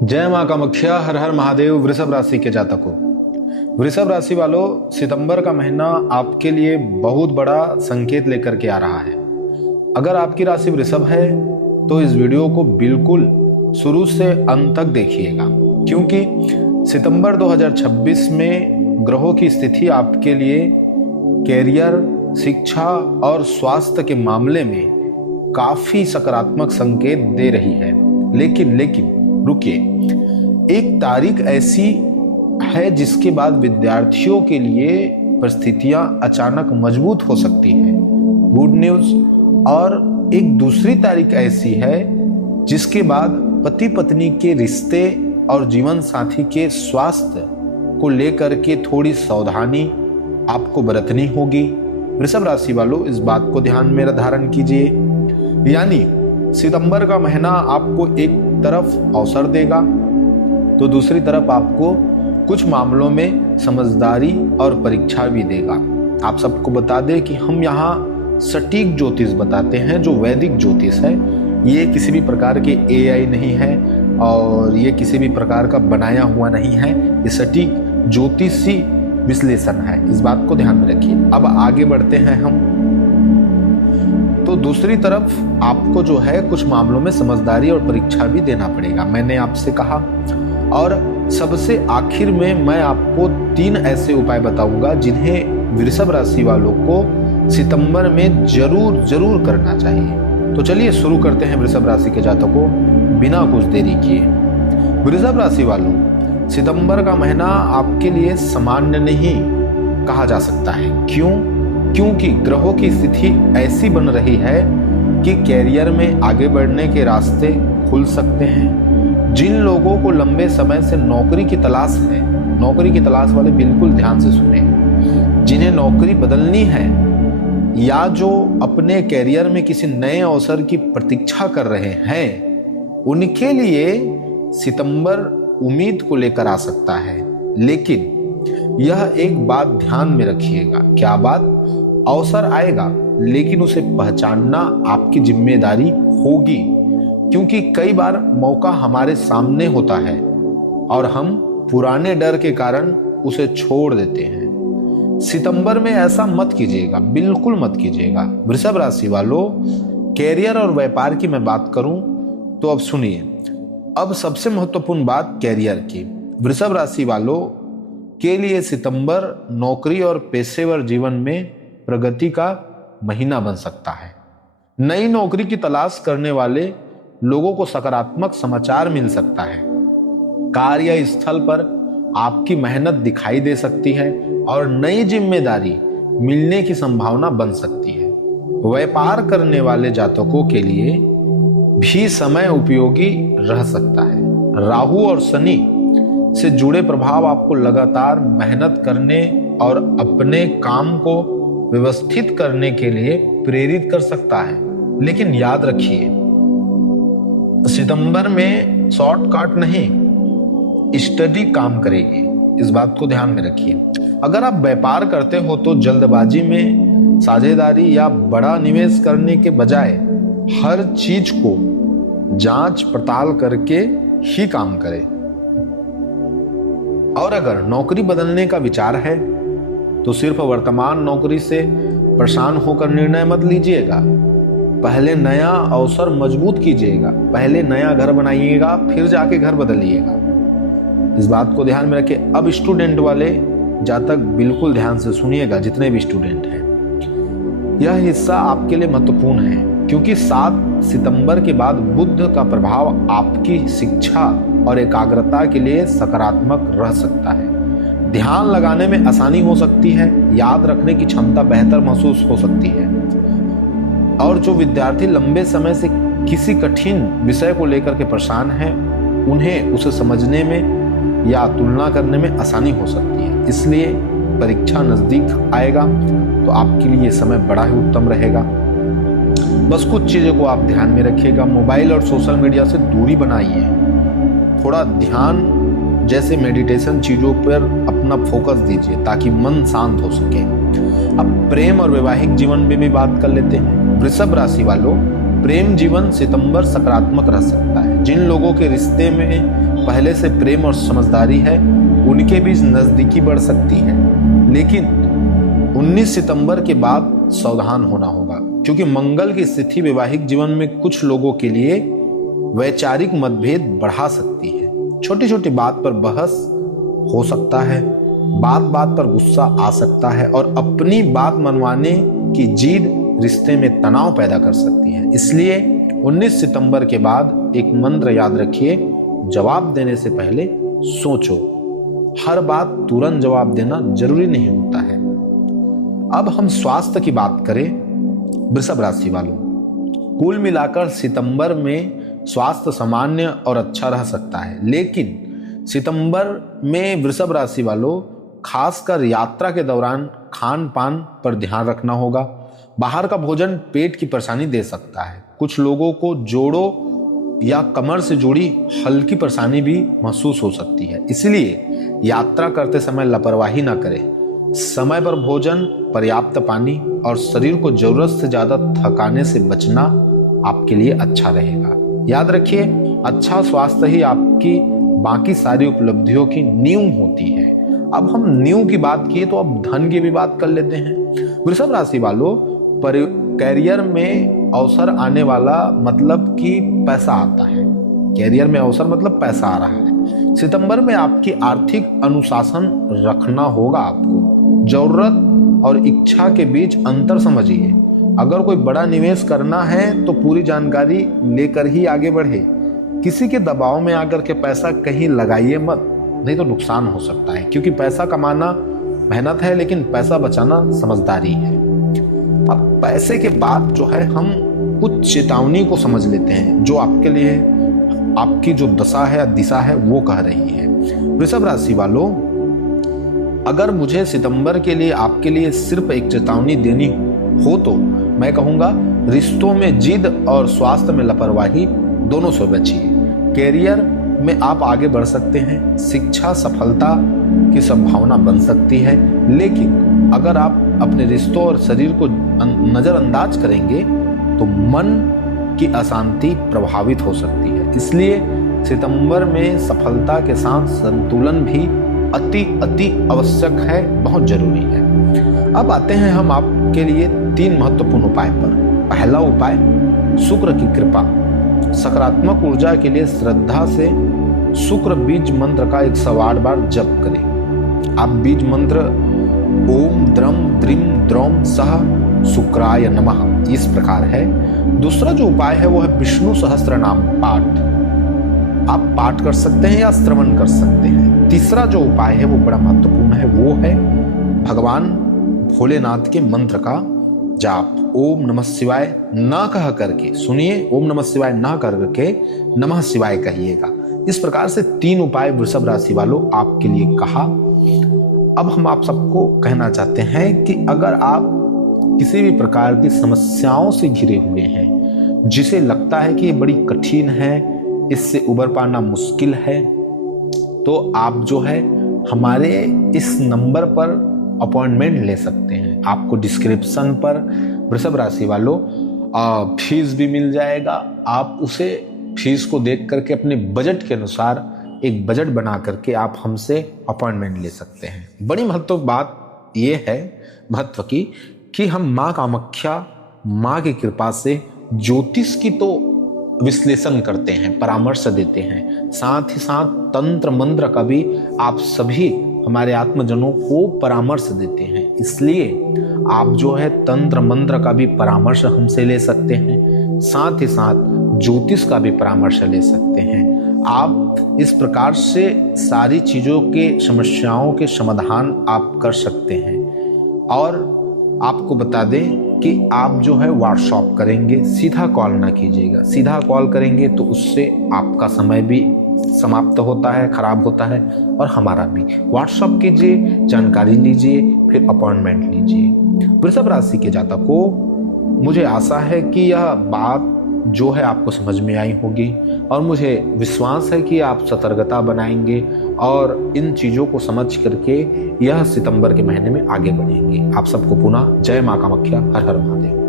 जय मां कामाख्या, हर हर महादेव। वृषभ राशि के जातकों, वृषभ राशि वालों, सितंबर का महीना आपके लिए बहुत बड़ा संकेत लेकर के आ रहा है। अगर आपकी राशि वृषभ है तो इस वीडियो को बिल्कुल शुरू से अंत तक देखिएगा, क्योंकि सितंबर 2026 में ग्रहों की स्थिति आपके लिए कैरियर, शिक्षा और स्वास्थ्य के मामले में काफी सकारात्मक संकेत दे रही है। लेकिन रुकिए, एक तारीख ऐसी है जिसके बाद विद्यार्थियों के लिए परिस्थितियां अचानक मजबूत हो सकती हैं, गुड न्यूज। और एक दूसरी तारीख ऐसी है जिसके बाद पति पत्नी के रिश्ते और जीवन साथी के स्वास्थ्य को लेकर के थोड़ी सावधानी आपको बरतनी होगी। वृषभ राशि वालों, इस बात को ध्यान में धारण कीजिए। यानी सितंबर का महीना आपको एक तरफ अवसर देगा तो दूसरी तरफ आपको कुछ मामलों में समझदारी और परीक्षा भी देगा। आप सबको बता दें कि हम यहाँ सटीक ज्योतिष बताते हैं, जो वैदिक ज्योतिष है। ये किसी भी प्रकार के एआई नहीं है और ये किसी भी प्रकार का बनाया हुआ नहीं है। ये सटीक ज्योतिषी विश्लेषण है, इस बात को ध्यान में रखिए। अब आगे बढ़ते हैं हम। तो दूसरी तरफ आपको जो है कुछ मामलों में समझदारी और परीक्षा भी देना पड़ेगा, मैंने आपसे कहा। और सबसे आखिर में मैं आपको 3 ऐसे उपाय बताऊंगा जिन्हें वृषभ राशि वालों को सितंबर में जरूर करना चाहिए। तो चलिए शुरू करते हैं वृषभ राशि के जातकों, बिना कुछ देरी किए। वृषभ राशि वालों, सितंबर का महीना आपके लिए सामान्य नहीं कहा जा सकता है। क्योंकि ग्रहों की स्थिति ऐसी बन रही है कि कैरियर में आगे बढ़ने के रास्ते खुल सकते हैं। जिन लोगों को लंबे समय से नौकरी की तलाश है, नौकरी की तलाश वाले बिल्कुल ध्यान से सुने। जिन्हें नौकरी बदलनी है या जो अपने कैरियर में किसी नए अवसर की प्रतीक्षा कर रहे हैं, उनके लिए सितंबर उम्मीद को लेकर आ सकता है। लेकिन यह एक बात ध्यान में रखिएगा। क्या बात? अवसर आएगा लेकिन उसे पहचानना आपकी जिम्मेदारी होगी, क्योंकि कई बार मौका हमारे सामने होता है और हम पुराने डर के कारण उसे छोड़ देते हैं। सितंबर में ऐसा मत कीजिएगा, बिल्कुल मत कीजिएगा। वृषभ राशि वालों, कैरियर और व्यापार की मैं बात करूं तो अब सुनिए। अब सबसे महत्वपूर्ण बात कैरियर की। वृषभ राशि वालों के लिए सितंबर नौकरी और पेशेवर जीवन में प्रगति का महीना बन सकता है। नई नौकरी की तलाश करने वाले लोगों को सकारात्मक समाचार मिल सकता है। कार्यस्थल पर आपकी मेहनत दिखाई दे सकती है और नई जिम्मेदारी मिलने की संभावना बन सकती है। व्यापार करने वाले जातकों के लिए भी समय उपयोगी रह सकता है। राहु और शनि से जुड़े प्रभाव आपको लगातार मेहनत करने और अपने काम को व्यवस्थित करने के लिए प्रेरित कर सकता है। लेकिन याद रखिए, सितंबर में शॉर्टकट नहीं, स्टडी काम करेगी, इस बात को ध्यान में रखिए। अगर आप व्यापार करते हो तो जल्दबाजी में साझेदारी या बड़ा निवेश करने के बजाय हर चीज को जांच पड़ताल करके ही काम करें। और अगर नौकरी बदलने का विचार है तो सिर्फ वर्तमान नौकरी से परेशान होकर निर्णय मत लीजिएगा। पहले नया अवसर मजबूत कीजिएगा, पहले नया घर बनाइएगा, फिर जाके घर बदलिएगा। इस बात को ध्यान में रखिए। अब स्टूडेंट वाले जातक बिल्कुल ध्यान से सुनिएगा, जितने भी स्टूडेंट हैं। यह हिस्सा आपके लिए महत्वपूर्ण है क्योंकि 7 सितंबर के बाद बुध का प्रभाव आपकी शिक्षा और एकाग्रता के लिए सकारात्मक रह सकता है। ध्यान लगाने में आसानी हो सकती है, याद रखने की क्षमता बेहतर महसूस हो सकती है। और जो विद्यार्थी लंबे समय से किसी कठिन विषय को लेकर के परेशान हैं, उन्हें उसे समझने में या तुलना करने में आसानी हो सकती है। इसलिए परीक्षा नजदीक आएगा तो आपके लिए समय बड़ा ही उत्तम रहेगा। बस कुछ चीजों को आप ध्यान में रखिएगा। मोबाइल और सोशल मीडिया से दूरी बनाइए। थोड़ा ध्यान जैसे मेडिटेशन चीजों पर अपना फोकस दीजिए ताकि मन शांत हो सके। अब प्रेम और वैवाहिक जीवन में भी बात कर लेते हैं। वृषभ राशि वालों, प्रेम जीवन सितंबर सकारात्मक रह सकता है। जिन लोगों के रिश्ते में पहले से प्रेम और समझदारी है उनके बीच नजदीकी बढ़ सकती है, लेकिन 19 सितंबर के बाद सावधान होना होगा, क्योंकि मंगल की स्थिति वैवाहिक जीवन में कुछ लोगों के लिए वैचारिक मतभेद बढ़ा सकती है। छोटी छोटी बात पर बहस हो सकता है, बात बात पर गुस्सा आ सकता है और अपनी बात मनवाने की जिद रिश्ते में तनाव पैदा कर सकती है। इसलिए 19 सितंबर के बाद एक मंत्र याद रखिए, जवाब देने से पहले सोचो। हर बात तुरंत जवाब देना जरूरी नहीं होता है। अब हम स्वास्थ्य की बात करें वृषभ राशि वालों, कुल मिलाकर सितंबर में स्वास्थ्य सामान्य और अच्छा रह सकता है, लेकिन सितंबर में वृषभ राशि वालों खासकर यात्रा के दौरान खान पान पर ध्यान रखना होगा। बाहर का भोजन पेट की परेशानी दे सकता है। कुछ लोगों को जोड़ों या कमर से जुड़ी हल्की परेशानी भी महसूस हो सकती है, इसलिए यात्रा करते समय लापरवाही ना करें। समय पर भोजन, पर्याप्त पानी और शरीर को जरूरत से ज्यादा थकाने से बचना आपके लिए अच्छा रहेगा। याद रखिए, अच्छा स्वास्थ्य ही आपकी बाकी सारी उपलब्धियों की नींव होती है। अब हम नींव की बात की तो अब धन की भी बात कर लेते हैं। वृषभ राशि वालों, कैरियर में अवसर आने वाला मतलब कि पैसा आता है। कैरियर में अवसर मतलब पैसा आ रहा है। सितंबर में आपकी आर्थिक अनुशासन रखना होगा। आपको जरूरत और इच्छा के बीच अंतर समझिए। अगर कोई बड़ा निवेश करना है तो पूरी जानकारी लेकर ही आगे बढ़े। किसी के दबाव में आकर के पैसा कहीं लगाइए मत, नहीं तो नुकसान हो सकता है, क्योंकि पैसा कमाना मेहनत है लेकिन पैसा बचाना समझदारी है। अब पैसे के बाद जो है हम कुछ चेतावनी को समझ लेते हैं जो आपके लिए आपकी जो दशा है दिशा है वो कह रही है। वृषभ राशि वालों, अगर मुझे सितंबर के लिए आपके लिए सिर्फ एक चेतावनी देनी हो तो मैं कहूंगा, रिश्तों में जिद और स्वास्थ्य में लापरवाही दोनों से बचिए। कैरियर में आप आगे बढ़ सकते हैं, शिक्षा सफलता की संभावना बन सकती है, लेकिन अगर आप अपने रिश्तों और शरीर को नजरअंदाज करेंगे तो मन की अशांति प्रभावित हो सकती है। इसलिए सितंबर में सफलता के साथ संतुलन भी अति आवश्यक है, बहुत जरूरी है। अब आते हैं हम आपके लिए 3 महत्वपूर्ण उपाय पर। पहला उपाय, शुक्र की कृपा। सकारात्मक ऊर्जा के लिए श्रद्धा से शुक्र बीज मंत्र का 108 बार जप करें। आप बीज मंत्र ओम द्रम द्रिम द्रौम सह शुक्राय नमः इस प्रकार है। दूसरा जो उपाय है वो है विष्णु सहस्त्र नाम पाठ। आप पाठ कर सकते हैं या श्रवण कर सकते हैं। तीसरा जो उपाय है वो बड़ा महत्वपूर्ण है, वो है भगवान भोलेनाथ के मंत्र का जाप। ओम नमः शिवाय ना कह करके, सुनिए, ओम नमः शिवाय ना करके नमः शिवाय कहिएगा। इस प्रकार से 3 उपाय वृषभ राशि वालों आपके लिए कहा। अब हम आप सबको कहना चाहते हैं कि अगर आप किसी भी प्रकार की समस्याओं से घिरे हुए हैं, जिसे लगता है कि ये बड़ी कठिन है, इससे उबर पाना मुश्किल है, तो आप जो है हमारे इस नंबर पर अपॉइंटमेंट ले सकते हैं। आपको डिस्क्रिप्शन पर वृषभ राशि वालों फीस भी मिल जाएगा। आप उसे फीस को देख करके अपने बजट के अनुसार एक बजट बना करके आप हमसे अपॉइंटमेंट ले सकते हैं। बड़ी महत्व बात यह है महत्व की कि हम माँ कामाख्या माँ की कृपा से ज्योतिष की तो विश्लेषण करते हैं, परामर्श देते हैं, साथ ही साथ तंत्र मंत्र का भी आप सभी हमारे आत्मजनों को परामर्श देते हैं। इसलिए आप जो है तंत्र मंत्र का भी परामर्श हमसे ले सकते हैं, साथ ही साथ ज्योतिष का भी परामर्श ले सकते हैं। आप इस प्रकार से सारी चीज़ों के समस्याओं के समाधान आप कर सकते हैं। और आपको बता दें कि आप जो है व्हाट्सएप करेंगे, सीधा कॉल ना कीजिएगा। सीधा कॉल करेंगे तो उससे आपका समय भी समाप्त होता है, खराब होता है, और हमारा भी। व्हाट्सएप कीजिए, जानकारी लीजिए, फिर अपॉइंटमेंट लीजिए। वृषभ राशि के जातकों, मुझे आशा है कि यह बात जो है आपको समझ में आई होगी, और मुझे विश्वास है कि आप सतर्कता बनाएंगे और इन चीज़ों को समझ करके यह सितंबर के महीने में आगे बढ़ेंगे। आप सबको पुनः जय माँ कामाख्या, हर हर महादेव।